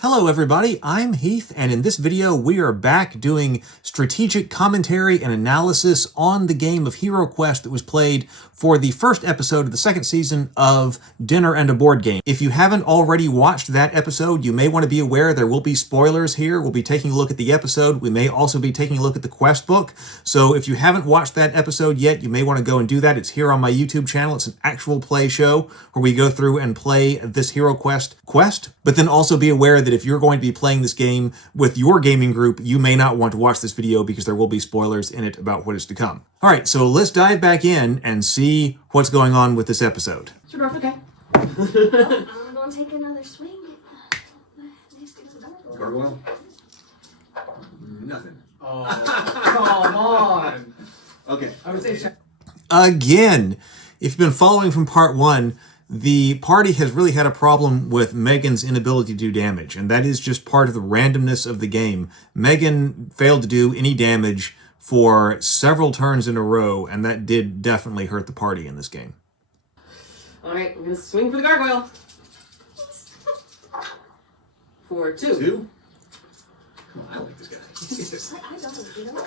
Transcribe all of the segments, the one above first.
Hello everybody, I'm Heath, and in this video we are back doing strategic commentary and analysis on the game of HeroQuest that was played for the first episode of the second season of Dinner and a Board Game. If you haven't already watched that episode, you may want to be aware there will be spoilers here. We'll be taking a look at the episode. We may also be taking a look at the quest book. So if you haven't watched that episode yet, you may want to go and do that. It's here on my YouTube channel. It's an actual play show where we go through and play this HeroQuest quest, but then also be aware that if you're going to be playing this game with your gaming group, you may not want to watch this video because there will be spoilers in it about what is to come. All right, so let's dive back in and see what's going on with this episode. Sure, okay. I'm gonna take another swing. Gargoyle? Nothing. Oh, come on. Okay. I would say Again, if you've been following from part one, the party has really had a problem with Megan's inability to do damage, and that is just part of the randomness of the game. Megan failed to do any damage for several turns in a row, and that did definitely hurt the party in this game. Alright, I'm gonna swing for the gargoyle. For two. Two? Come on, I like this guy. I don't, you know?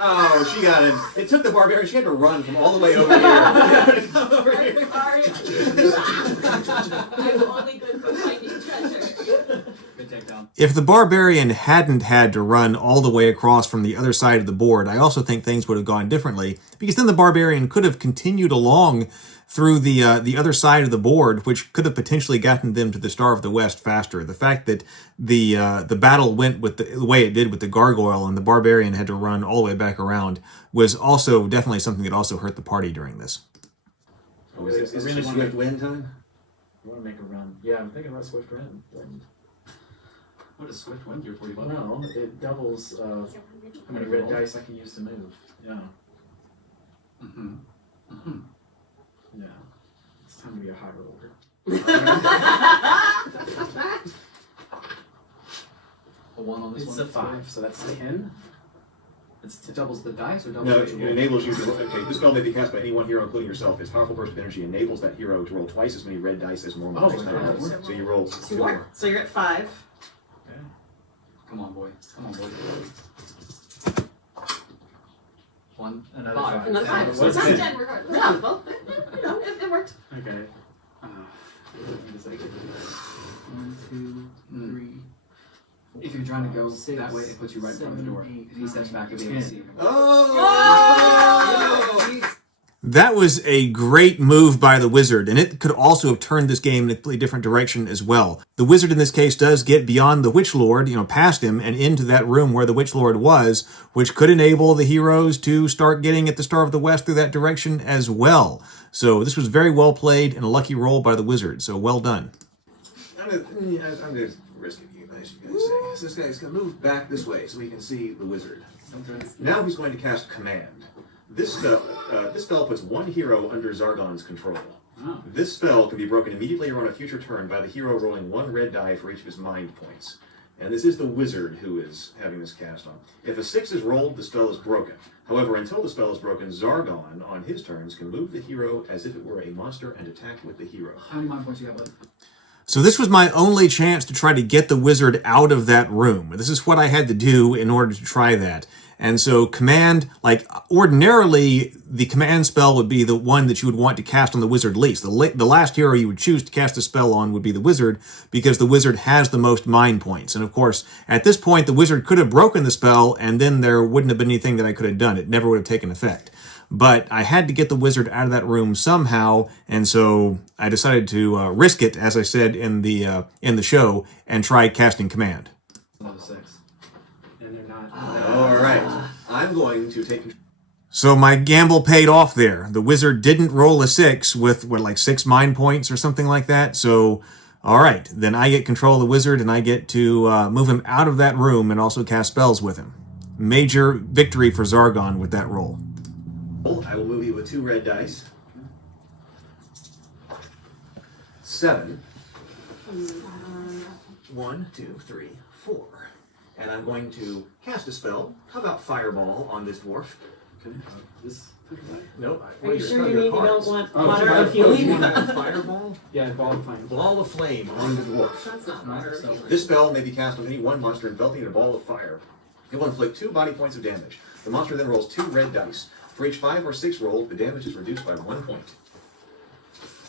Oh, she got him. It took the barbarian. She had to run from all the way over here. Come over here. Sorry. I'm only good for finding treasure. Good takedown. If the barbarian hadn't had to run all the way across from the other side of the board, I also think things would have gone differently, because then the barbarian could have continued along through the other side of the board, which could have potentially gotten them to the Star of the West faster. The fact that the battle went with the way it did with the gargoyle and the barbarian had to run all the way back around was also definitely something that also hurt the party during this. Oh, is it swift wind time? I want to make a run. Yeah, I'm thinking about swift wind. What does swift wind do for you? No, it doubles how many red dice I can use to move. Yeah. Yeah. It's time to be a high roller. A one on this It's one? a 5, so that's 10. It doubles the dice or doubles No, what it you roll? enables you to... Okay, this spell may be cast by any one hero, including yourself. Its powerful burst of energy enables that hero to roll twice as many red dice as normal. Oh, next time. yeah. So you roll Two more. So you're at 5. Okay. Come on, boy. Come on, boy. One. Another 5. 5. Another 5. So What's it's it? not 10 regardless. Yeah, well, you know, it worked. Okay. Wait a second. 1, 2, 3. If you're trying to go that way, it puts you right in front of the door. If he steps back, you'll be able to see him. Oh! That was a great move by the wizard, and it could also have turned this game in a completely different direction as well. The wizard in this case does get beyond the Witch Lord, past him and into that room where the Witch Lord was, which could enable the heroes to start getting at the Star of the West through that direction as well. So this was very well played and a lucky roll by the wizard, so well done. I'm gonna risk it, you guys say. So this guy's gonna move back this way so we can see the wizard. Okay. Now he's going to cast Command. This spell puts one hero under Zargon's control. Oh. This spell can be broken immediately or on a future turn by the hero rolling one red die for each of his mind points. And this is the wizard who is having this cast on. If a 6 is rolled, the spell is broken. However, until the spell is broken, Zargon, on his turns, can move the hero as if it were a monster and attack with the hero. How many mind points do you have left? So this was my only chance to try to get the wizard out of that room. This is what I had to do in order to try that. And so command, like ordinarily, the command spell would be the one that you would want to cast on the wizard least. The last hero you would choose to cast a spell on would be the wizard, because the wizard has the most mind points. And of course, at this point, the wizard could have broken the spell, and then there wouldn't have been anything that I could have done. It never would have taken effect. But I had to get the wizard out of that room somehow, and so I decided to risk it, as I said in the show, and try casting command. Another 6. And they're not. All right. I'm going to take... So my gamble paid off there. The wizard didn't roll a 6 with, like 6 mind points or something like that. So, all right, then I get control of the wizard, and I get to move him out of that room and also cast spells with him. Major victory for Zargon with that roll. I will move you with 2 red dice. 7. 1, 2, 3, 4. And I'm going to cast a spell. How about Fireball on this dwarf? Okay. This. Nope. Are you sure you don't want Oh, water sorry. of healing? Fireball? Yeah, ball of fire. Ball of flame on the dwarf. That's not water of healing. This spell may be cast on any one monster enveloping in a ball of fire. It will inflict 2 body points of damage. The monster then rolls 2 red dice. For each 5 or 6 rolled, the damage is reduced by 1 point.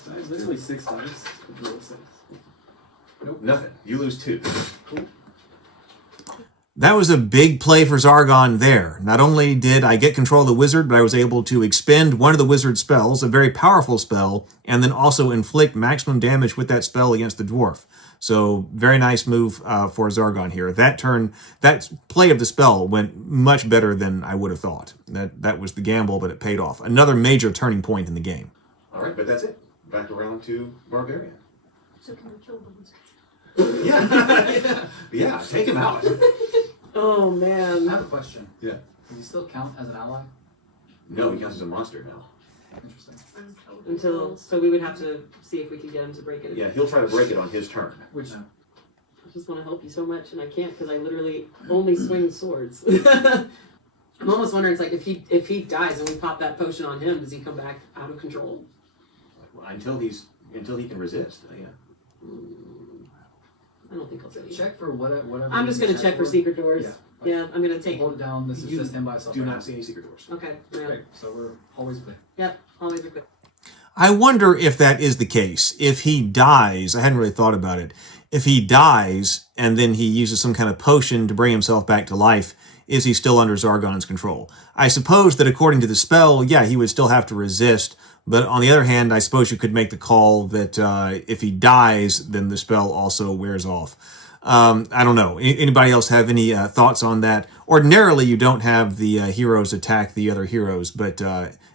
There's only 6 dice. Roll 6. Nope. Nothing. You lose 2. That was a big play for Zargon there. Not only did I get control of the wizard, but I was able to expend one of the wizard's spells, a very powerful spell, and then also inflict maximum damage with that spell against the dwarf. So very nice move for Zargon here. That turn, that play of the spell went much better than I would have thought. That was the gamble, but it paid off. Another major turning point in the game. All right, but that's it. Back around to Barbarian. So can we kill the wizard? Yeah. Yeah, take him out. Oh, I man. have a question. Yeah. Does he still count as an ally? No, he counts as a monster now. Interesting. Until, so we would have to see if we could get him to break it. Yeah, he'll try to break it on his turn. Which I just want to help you so much, and I can't because I literally only swing swords. I'm almost wondering, it's like if he dies and we pop that potion on him, does he come back out of control? Until he can resist. Yeah. I don't think I'll say. check for whatever. I'm just you gonna check for secret doors. Yeah. Yeah, I'm gonna take. Hold it down. This is You just him by himself. Do right not now. see any secret doors. Okay. Yeah. Okay, so we're always clear. Yep. Always equipped. I wonder if that is the case. If he dies, I hadn't really thought about it. If he dies and then he uses some kind of potion to bring himself back to life, is he still under Zargon's control? I suppose that according to the spell, yeah, he would still have to resist. But on the other hand, I suppose you could make the call that if he dies, then the spell also wears off. I don't know. Anybody else have any thoughts on that? Ordinarily, you don't have the heroes attack the other heroes, but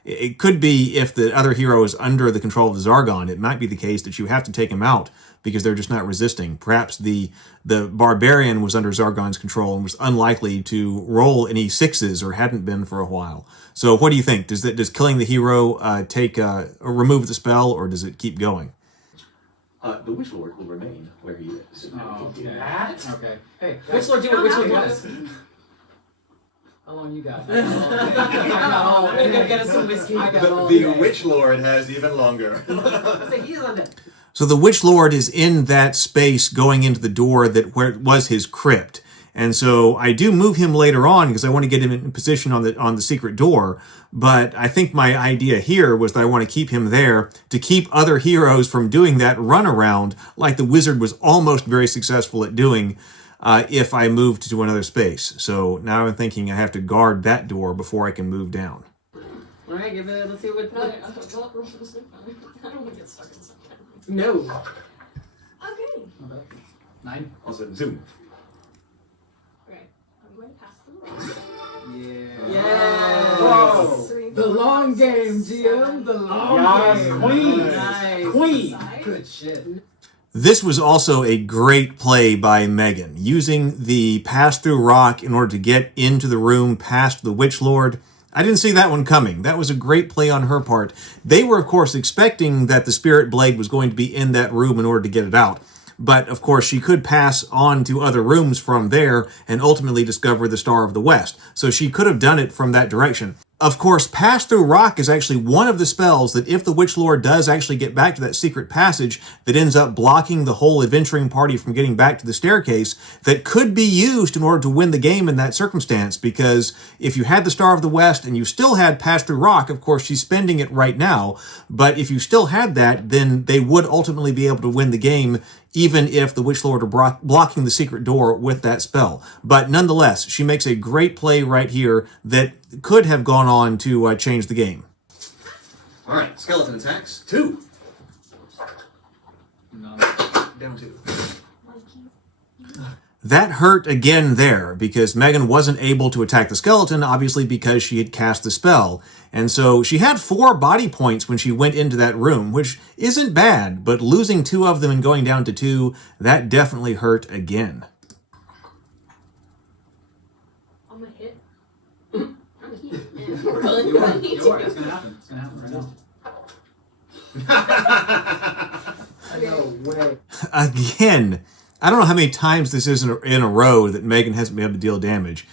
it could be if the other hero is under the control of the Zargon, it might be the case that you have to take him out because they're just not resisting. Perhaps the Barbarian was under Zargon's control and was unlikely to roll any 6s or hadn't been for a while. So what do you think? Does killing the hero remove the spell, or does it keep going? The Witch Lord will remain where he is. Oh, okay. That? Okay. Hey, Which Lord do it? Which Lord do guys. it? How long you got? I'm gonna get us some whiskey. I got all The day. Witch Lord has even longer. So he's on it. So the Witch Lord is in that space going into the door where it was his crypt. And so I do move him later on because I want to get him in position on the secret door. But I think my idea here was that I want to keep him there to keep other heroes from doing that runaround like the wizard was almost very successful at doing if I moved to another space. So now I'm thinking I have to guard that door before I can move down. All right, give it. Let's see what. I don't want to get stuck in some kind of. No. Okay. Okay. 9. Also, zoom. Okay. I'm going to pass the Yeah. Yes. Whoa. The long game, GM. The long Yes, game. queen. Nice. Queen. Good shit. This was also a great play by Megan, using the pass-through rock in order to get into the room past the Witch Lord. I didn't see that one coming. That was a great play on her part. They were, of course, expecting that the Spirit Blade was going to be in that room in order to get it out. But, of course, she could pass on to other rooms from there and ultimately discover the Star of the West. So she could have done it from that direction. Of course, Pass-Through Rock is actually one of the spells that if the Witch Lord does actually get back to that secret passage that ends up blocking the whole adventuring party from getting back to the staircase, that could be used in order to win the game in that circumstance, because if you had the Star of the West and you still had Pass-Through Rock, of course she's spending it right now, but if you still had that, then they would ultimately be able to win the game even if the Witch Lord are blocking the secret door with that spell. But nonetheless, she makes a great play right here that could have gone on to change the game. All right, skeleton attacks. 2. No. Down 2. That hurt again there, because Megan wasn't able to attack the skeleton, obviously because she had cast the spell. And so she had 4 body points when she went into that room, which isn't bad, but losing 2 of them and going down to 2, that definitely hurt again. I'm gonna hit. Really? You're right. It's gonna happen. It's gonna happen right now. No way. Again, I don't know how many times this is in a row that Megan hasn't been able to deal damage,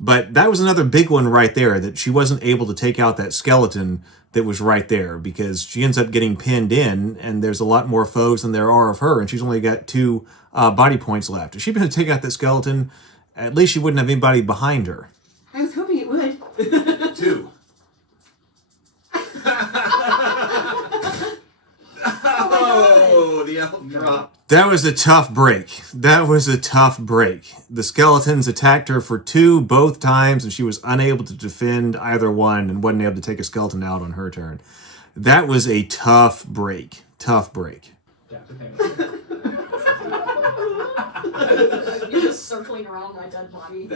But that was another big one right there, that she wasn't able to take out that skeleton that was right there, because she ends up getting pinned in, and there's a lot more foes than there are of her, and she's only got 2 body points left. If she'd been able to take out that skeleton, at least she wouldn't have anybody behind her. I was hoping it would. 2. Oh, the elf dropped. That was a tough break. That was a tough break. The skeletons attacked her for 2 both times, and she was unable to defend either one and wasn't able to take a skeleton out on her turn. That was a tough break. Tough break. Yeah, the thing. You're just circling around my dead body.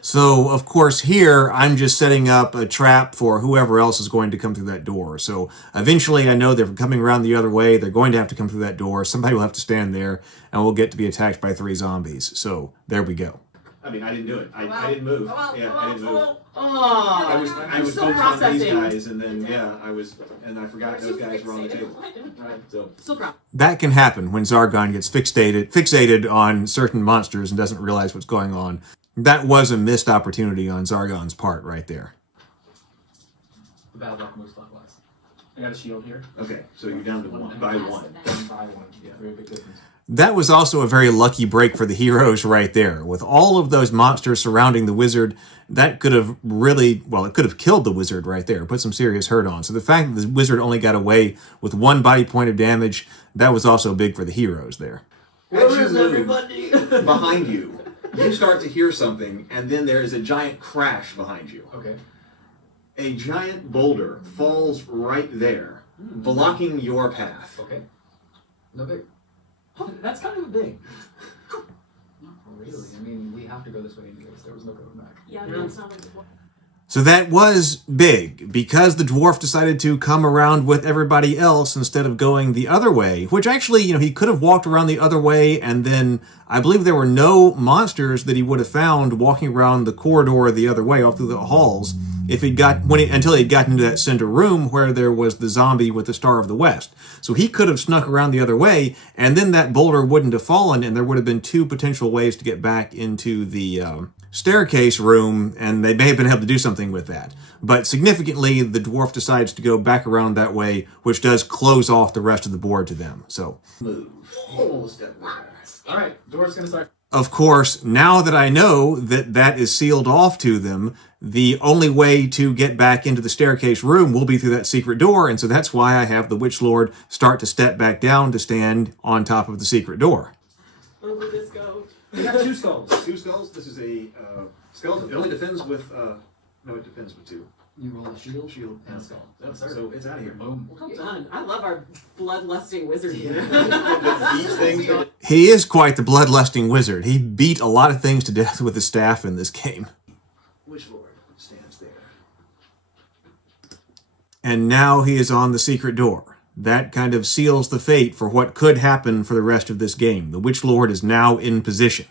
So, of course, here I'm just setting up a trap for whoever else is going to come through that door. So, eventually, I know they're coming around the other way. They're going to have to come through that door. Somebody will have to stand there, and we'll get to be attacked by 3 zombies. So, there we go. I mean, I didn't do it. I didn't move. I didn't move. Oh, I was still focused on these processing. guys, and then I forgot those guys were on the table. Right, so Still processing. That can happen when Zargon gets fixated on certain monsters and doesn't realize what's going on. That was a missed opportunity on Zargon's part right there. The bad luck moves clockwise. I got a shield here. okay, so you're down to 1 by 1. 1 by 1. Yeah, very big difference. That was also a very lucky break for the heroes right there. With all of those monsters surrounding the wizard, that could have really, well, it could have killed the wizard right there, put some serious hurt on. So the fact that the wizard only got away with 1 body point of damage, that was also big for the heroes there. As you move behind you, you start to hear something, and then there is a giant crash behind you. Okay. A giant boulder falls right there, blocking your path. Okay. No big. That's kind of big. Not really. I mean, we have to go this way anyways. There was no going back. Yeah, no, it's not like So that was big, because the dwarf decided to come around with everybody else instead of going the other way, which actually, he could have walked around the other way, and then I believe there were no monsters that he would have found walking around the corridor the other way, all through the halls, if until he'd gotten into that center room where there was the zombie with the Star of the West. So he could have snuck around the other way, and then that boulder wouldn't have fallen, and there would have been 2 potential ways to get back into the staircase room, and they may have been able to do something with that. But significantly, the dwarf decides to go back around that way, which does close off the rest of the board to them. So, Move. Oh, step there. All right, door's gonna start. of course, now that I know that that is sealed off to them, the only way to get back into the staircase room will be through that secret door, and so that's why I have the Witch Lord start to step back down to stand on top of the secret door. Where would this go? We got 2 skulls. 2 skulls. This is a skeleton. It only defends with no, it defends with 2. You roll a shield. Shield And a and skull. so it's out of here. Boom. Well done. I love our bloodlusting wizard here. These things. He is quite the bloodlusting wizard. He beat a lot of things to death with his staff in this game. Witch Lord stands there. And now he is on the secret door. That kind of seals the fate for what could happen for the rest of this game. The Witch Lord is now in position.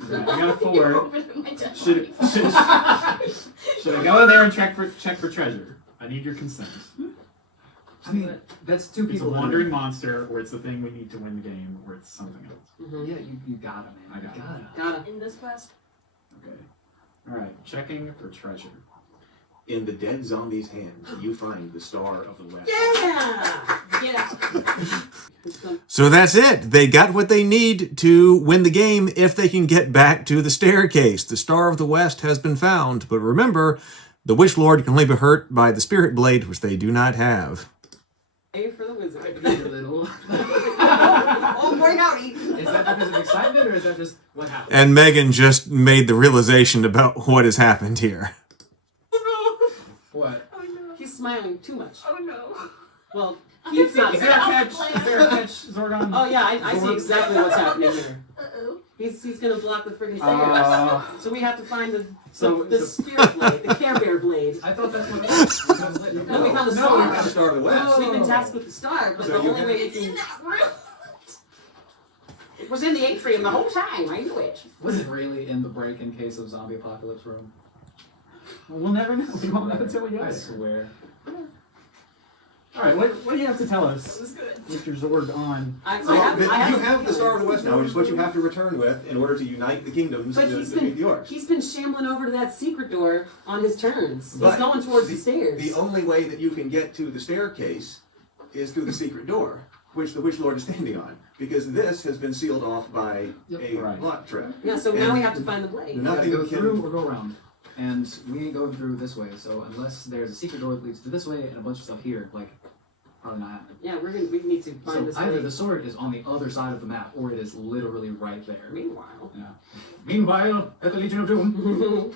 I got a 4. You're opening my dead Should body. I go in there and check for treasure? I need your consent. I mean, that's 2 It's a people. wandering monster, or it's the thing we need to win the game, or it's something else. Mhm. Yeah, you gotta, man. I got it. Gotta. In this quest, Okay. All right. Checking for treasure. In the dead zombie's hand, you find the Star of the West. Yeah! get out. So that's it. They got what they need to win the game if they can get back to the staircase. The Star of the West has been found. But remember, the Witch Lord can only be hurt by the Spirit Blade, which they do not have. A for the wizard. A little. Oh boy, howdy! Is that because of excitement, or is that just what happened? And Megan just made the realization about what has happened here. What? Oh no. He's smiling too much. Oh no. Well, he's not. Is there a catch? Is there a catch, Zargon? Oh yeah, I see exactly what's happening here. Uh-oh. He's gonna block the friggin' fingers. So we have to find the So- spirit blade, the Care Bear blade. I thought that's what it was. No, we found the No, star. you have the Star of the West. We've been tasked with the star, but So the you only have- way It's in that room. it was in the atrium the whole time. I knew it. Was it really in the break in case of zombie apocalypse room? Well, we'll never know. We won't know until we I get it. swear. All right, what do you have to tell us, This is good. Mr. Zordon? I So have, you I have, have the Star of the West now, which is what you have to return with in order to unite the kingdoms But to he's defeat the been orcs. he's been shambling over to that secret door on his turns. He's But going towards the stairs. The only way that you can get to the staircase is through the secret door, which the Witch Lord is standing on, because this has been sealed off by a right. block trap. Yeah, so now And we have to find the blade. We gotta Nothing go can. through or go around. And we ain't going through this way, so unless there's a secret door that leads to this way and a bunch of stuff here, like, probably not happening. Yeah, we need to find So this either blade. the sword is on the other side of the map, or it is literally right there. Meanwhile. Yeah. Meanwhile, at the Legion of Doom.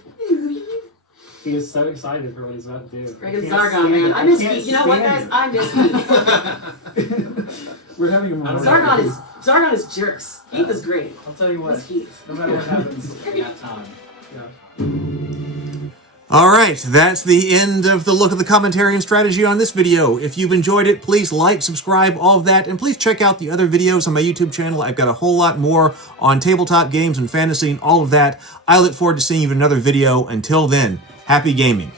He is so excited for what he's about to do. Friggin' Can't Zargon, stand man. it. I miss can't Heath. You know what, guys? stand I miss Heath. it. We're having a moment. Zargon is jerks. Heath is great. I'll tell you what. He's Heath. No matter what happens at that time. All right, that's the end of the look at the commentary and strategy on this video. If you've enjoyed it, please like, subscribe, all of that, and please check out the other videos on my YouTube channel. I've got a whole lot more on tabletop games and fantasy and all of that. I look forward to seeing you in another video. Until then, happy gaming.